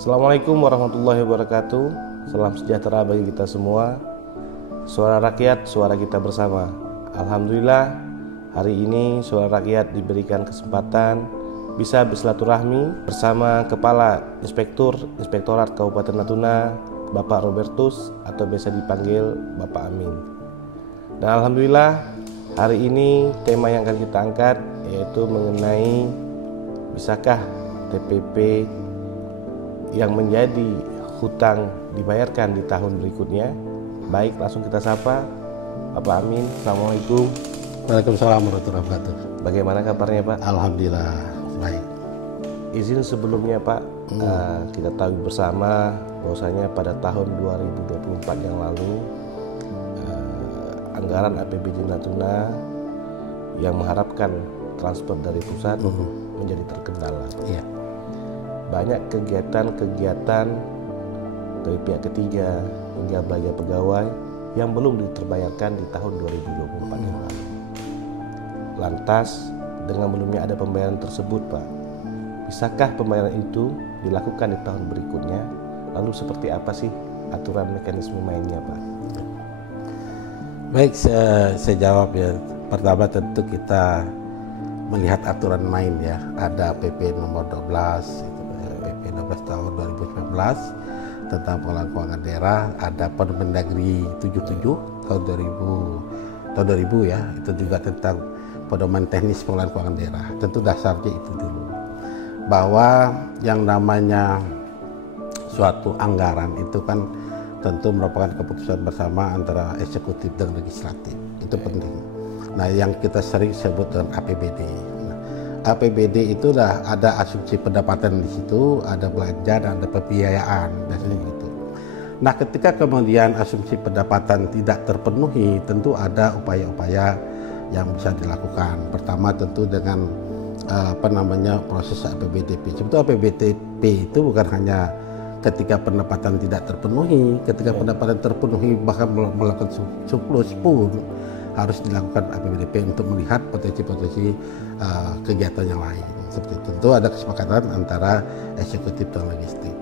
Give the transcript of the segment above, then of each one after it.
Assalamualaikum warahmatullahi wabarakatuh. Salam sejahtera bagi kita semua. Suara rakyat, suara kita bersama. Alhamdulillah, hari ini suara rakyat diberikan kesempatan bisa bersilaturahmi bersama Kepala Inspektorat Kabupaten Natuna, Bapak Robertus, atau biasa dipanggil Bapak Amin. Dan alhamdulillah, hari ini tema yang akan kita angkat yaitu mengenai bisakah TPP yang menjadi hutang dibayarkan di tahun berikutnya. Baik, langsung kita sapa Bapak Amin. Assalamualaikum. Waalaikumsalam warahmatullahi wabarakatuh. Bagaimana kabarnya Pak? Alhamdulillah baik. Izin sebelumnya Pak, kita tahu bersama bahwasanya pada tahun 2024 yang lalu anggaran APBD Natuna yang mengharapkan transfer dari pusat menjadi terkendala. Iya. Banyak kegiatan-kegiatan dari pihak ketiga hingga belanja pegawai yang belum terbayarkan di tahun 2024 yang lalu. Lantas, dengan belumnya ada pembayaran tersebut Pak, bisakah pembayaran itu dilakukan di tahun berikutnya? Lalu seperti apa sih aturan mekanisme mainnya Pak? Baik, saya jawab ya. Pertama tentu kita melihat aturan main ya. Ada PP nomor 12, PP 12 tahun 2019 tentang pengelolaan keuangan daerah, ada Permendagri 77 tahun 2000 ya, itu juga tentang pedoman teknis pengelolaan keuangan daerah. Tentu dasarnya itu dulu, bahwa yang namanya suatu anggaran itu kan tentu merupakan keputusan bersama antara eksekutif dan legislatif, itu penting. Nah, yang kita sering sebut dengan APBD. APBD itu dah ada asumsi pendapatan di situ, ada belanja dan ada pembiayaan, biasanya gitu. Nah, ketika kemudian asumsi pendapatan tidak terpenuhi, tentu ada upaya-upaya yang bisa dilakukan. Pertama tentu dengan proses APBDP. Sebetulnya APBDP itu bukan hanya ketika pendapatan tidak terpenuhi, ketika pendapatan terpenuhi bahkan melakukan surplus pun harus dilakukan APBDP untuk melihat potensi-potensi kegiatan yang lain. Seperti itu. Tentu ada kesepakatan antara eksekutif dan legislatif.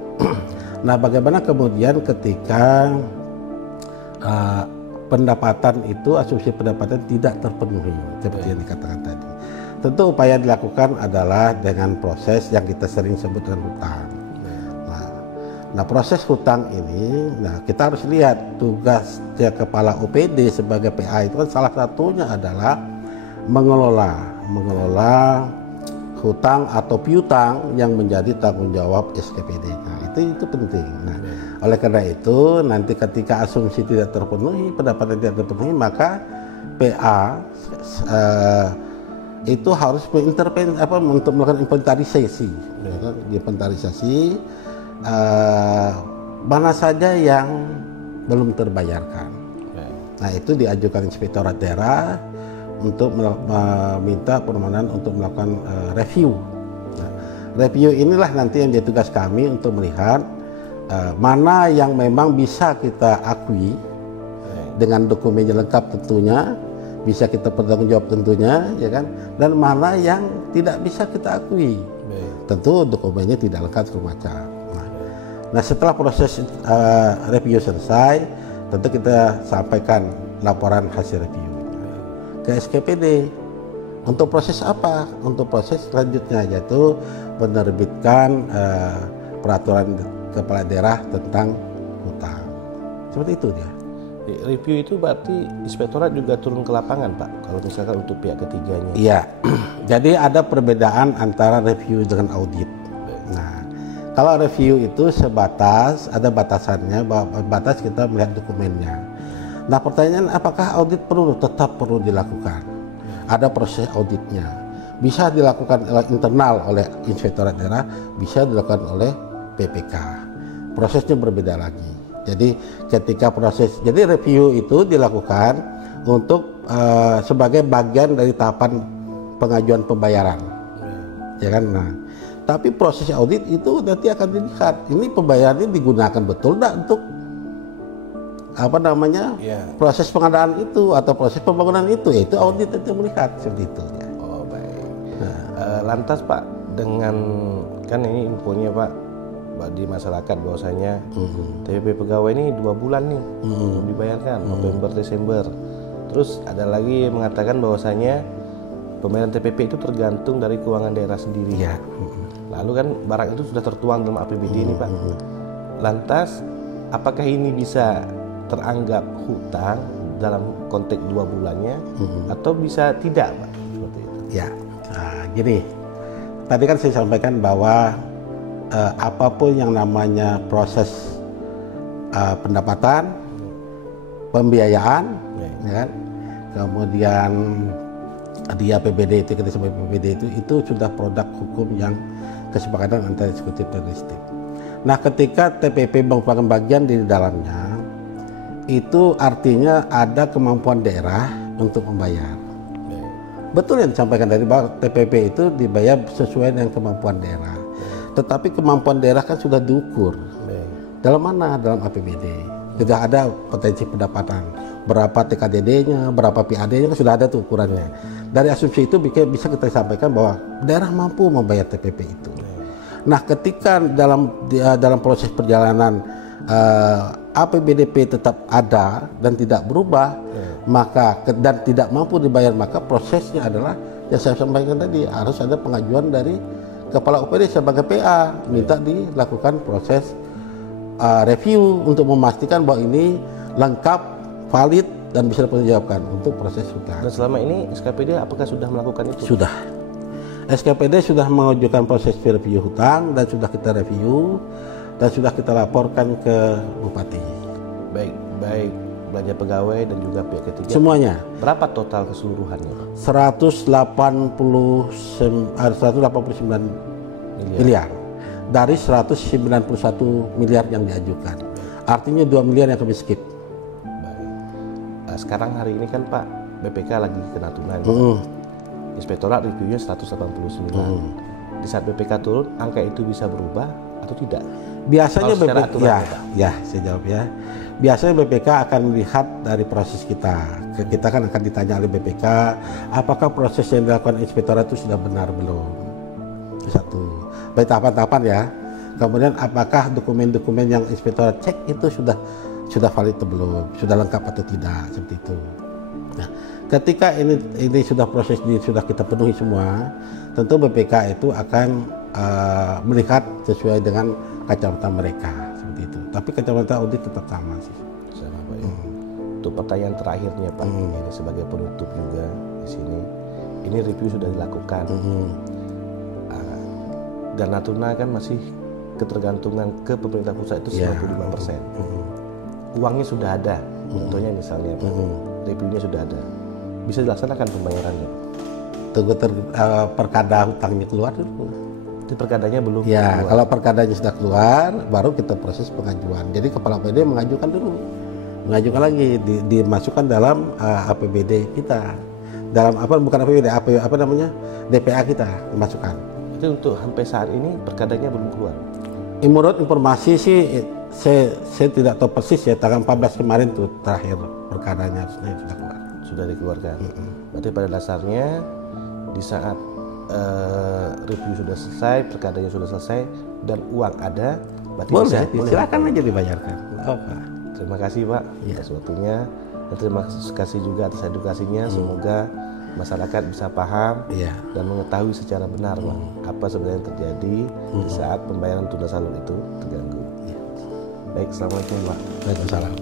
Nah, bagaimana kemudian ketika pendapatan itu, asumsi pendapatan tidak terpenuhi seperti yang dikatakan tadi? Tentu upaya dilakukan adalah dengan proses yang kita sering sebut dengan hutang. Nah, proses hutang ini, kita harus lihat tugasnya kepala OPD sebagai PA itu kan salah satunya adalah mengelola hutang atau piutang yang menjadi tanggung jawab SKPD. Nah, itu penting. Nah, oleh karena itu nanti ketika asumsi tidak terpenuhi, pendapatan tidak terpenuhi, maka PA itu harus untuk melakukan inventarisasi, mana saja yang belum terbayarkan. Nah, itu diajukan Inspektorat Daerah untuk meminta permohonan untuk melakukan review. Nah, review inilah nanti yang jadi tugas kami untuk melihat mana yang memang bisa kita akui dengan dokumennya lengkap tentunya, bisa kita pertanggungjawab tentunya, ya kan, dan mana yang tidak bisa kita akui. Tentu dokumennya tidak lengkap semacam. Nah, setelah proses review selesai, tentu kita sampaikan laporan hasil review ke SKPD. Untuk proses apa? Untuk proses selanjutnya, yaitu menerbitkan peraturan kepala daerah tentang hutang. Seperti itu dia. Review itu berarti inspektorat juga turun ke lapangan Pak, kalau misalkan untuk pihak ketiganya. Iya, jadi ada perbedaan antara review dengan audit. Nah, kalau review itu sebatas, ada batasannya, batas kita melihat dokumennya. Nah, pertanyaan apakah audit perlu? Tetap perlu dilakukan. Ada proses auditnya. Bisa dilakukan internal oleh Inspektorat Daerah, bisa dilakukan oleh PPK. Prosesnya berbeda lagi. Jadi ketika jadi review itu dilakukan untuk sebagai bagian dari tahapan pengajuan pembayaran. Ya kan? Nah, tapi proses audit itu nanti akan dilihat ini pembayarannya digunakan betul enggak untuk proses pengadaan itu atau proses pembangunan itu, yaitu audit itu melihat seperti itu ya. Oh, baik. Lantas Pak, dengan kan ini infonya Pak di masyarakat bahwasanya TPP pegawai ini 2 bulan nih belum dibayarkan, November Desember. Terus ada lagi yang mengatakan bahwasanya pembayaran TPP itu tergantung dari keuangan daerah sendiri. Ya. Lalu kan barang itu sudah tertuang dalam APBD ini Pak. Lantas apakah ini bisa teranggap hutang dalam konteks 2 bulannya atau bisa tidak Pak? Seperti itu. Ya, nah, gini. Tadi kan saya sampaikan bahwa apapun yang namanya proses pendapatan, pembiayaan, ya kan? Kemudian di APBD itu, kita sebut APBD itu sudah produk hukum yang kesepakatan antara eksekutif dan legislatif. Nah, ketika TPP merupakan bagian di dalamnya, itu artinya ada kemampuan daerah untuk membayar. Betul yang disampaikan dari bahwa TPP itu dibayar sesuai dengan kemampuan daerah. Tetapi kemampuan daerah kan sudah diukur. Dalam mana? Dalam APBD. Tidak ada potensi pendapatan. Berapa TKDD-nya, berapa PAD-nya kan sudah ada tuh ukurannya. Dari asumsi itu bisa kita sampaikan bahwa daerah mampu membayar TPP itu. Nah, ketika dalam proses perjalanan APBDP tetap ada dan tidak berubah, maka dan tidak mampu dibayar, maka prosesnya adalah yang saya sampaikan tadi, harus ada pengajuan dari kepala OPD sebagai PA, minta dilakukan proses review untuk memastikan bahwa ini lengkap, valid dan bisa dipertanggungjawabkan untuk proses hutang. Dan selama ini SKPD apakah sudah melakukan itu? Sudah. SKPD sudah mengajukan proses review hutang dan sudah kita review dan sudah kita laporkan ke Bupati. Baik belanja pegawai dan juga pihak ketiga. Semuanya. Berapa total keseluruhannya? 189 miliar dari 191 miliar yang diajukan. Artinya 2 miliar yang kami skip. Sekarang hari ini kan Pak, BPK lagi kena tunai. Inspektorat reviewnya 189. Di saat BPK turun, angka itu bisa berubah atau tidak? Biasanya BPK, ya, saya jawab ya. Biasanya BPK akan melihat dari proses kita. Kita kan akan ditanya oleh BPK, apakah proses yang dilakukan inspektorat itu sudah benar belum? Itu satu. Baik tahapan-tahapan ya. Kemudian apakah dokumen-dokumen yang inspektorat cek itu sudah valid atau belum, sudah lengkap atau tidak, seperti itu. Nah, ketika ini sudah proses ini sudah kita penuhi semua, tentu BPK itu akan melihat sesuai dengan kacamata mereka, seperti itu. Tapi kacamata audit tetap sama sih. Sama Pak. Untuk pertanyaan terakhirnya Pak, ini sebagai penutup juga di sini. Ini review sudah dilakukan. Dan Natuna kan masih ketergantungan ke pemerintah pusat itu 95%. Uangnya sudah ada, contohnya misalnya reviewnya sudah ada, bisa dilaksanakan pembayarannya. Tunggu perkada hutangnya keluar dulu. Itu perkadanya belum ya keluar. Kalau perkadanya sudah keluar, baru kita proses pengajuan. Jadi kepala OPD mengajukan dulu, mengajukan lagi, dimasukkan dalam APBD kita, dalam bukan APBD, apa namanya, DPA kita dimasukkan. Itu untuk sampai saat ini perkadanya belum keluar. Menurut informasi sih, saya tidak tahu persis ya, tanggal 14 kemarin tuh terakhir perkadanya sudah keluar. Sudah dikeluarkan. Berarti pada dasarnya di saat review sudah selesai, perkadanya sudah selesai dan uang ada, berarti boleh, silakan aja dibayarkan. Terima kasih Pak atas waktunya dan terima kasih juga atas edukasinya. Semoga masyarakat bisa paham dan mengetahui secara benar Pak, apa sebenarnya yang terjadi di saat pembayaran tunda salur itu terganggu. Baik, assalamualaikum Pak. Waalaikumsalam.